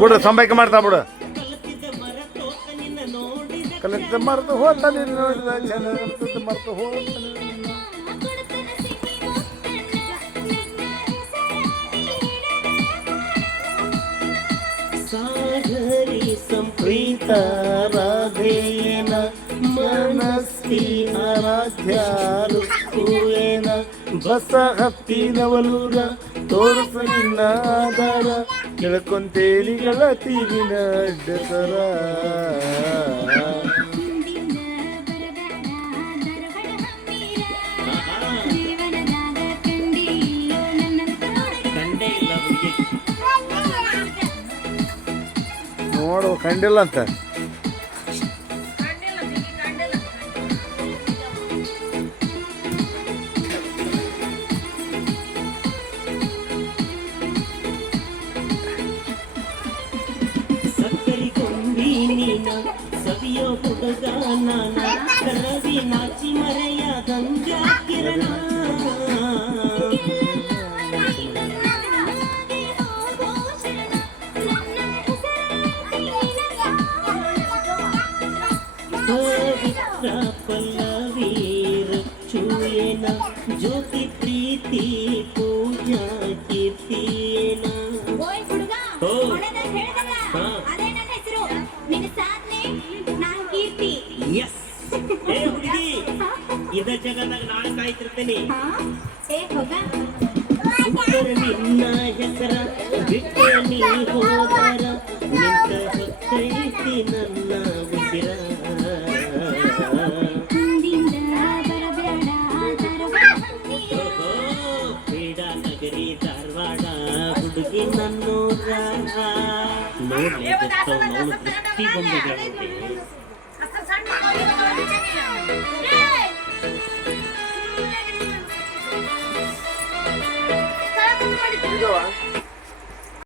ಬಿಡು ಸಂಬೈಕ ಮಾಡ್ತಾ ಬಿಡು. ಕಲಿತ ಮರೆತು ಹೋಗ್ತಾನೆ ನೋಡಿದ ಸಂಪ್ರೀತ ರಾಧೇನ ಮನಸ್ಸಿ ಬಸ ಹತ್ತಿ ನವಲೂರ ತೋರಸ ನಿನ್ನ ಆಧಾರ ಕೆಳಕೊಂತೇಲಿಗಳ ತೀರಿನ ಅಡ್ಡಸರ ನೋಡುವ ಕಂಡಿಲ್ಲ ಅಂತ ನೀನ ಸವಿಯೋ ಹುಡುಗ ನಾನ ಕರವಿ ನಾಚಿ ಮರೆಯಾದಂಗ ಕಿರಣ ಪವಿತ್ರ ಪಲ್ಲವೀರ ಚೂಯೇನ ಜ್ಯೋತಿ ಪ್ರೀತಿ ಪೂಜಾ ಕೀರ್ತಿಯೇನ ಓಯ್ ಹುಡುಗ ಓ. ಹೊಡೆದಾಗ ಹೇಳ್ದಲ್ಲ ಹಾ. ಅದೇ ನನ್ನ ಹೆಸರು ನಿನ್ನ ಸಾಧನೆ ನಾನು ಕೀರ್ತಿ ಎಸ್ ಏ ಹುಡುಗಿ ಇದ ಜಗದಾಗ ನಾನು ಕಾಯ್ತಿರ್ತೇನೆ ಹಾ ಏ ಹೋಗ ಸುಂದರ ನಿನ್ನ ಹೆಸರ ಬಿಟ್ಟ ನೀ ಹೋದರ ನಿಂತ ಹೊತ್ತೈತಿ ನನ್ನ ಉಸಿರ ಹಿಂದಿಂದ ಬರಬೇಡ ಧಾರವಾಡ ಹತ್ತಿರ ಓಹೋ, लोड लेके तो लोड कितनी कम जगह होती है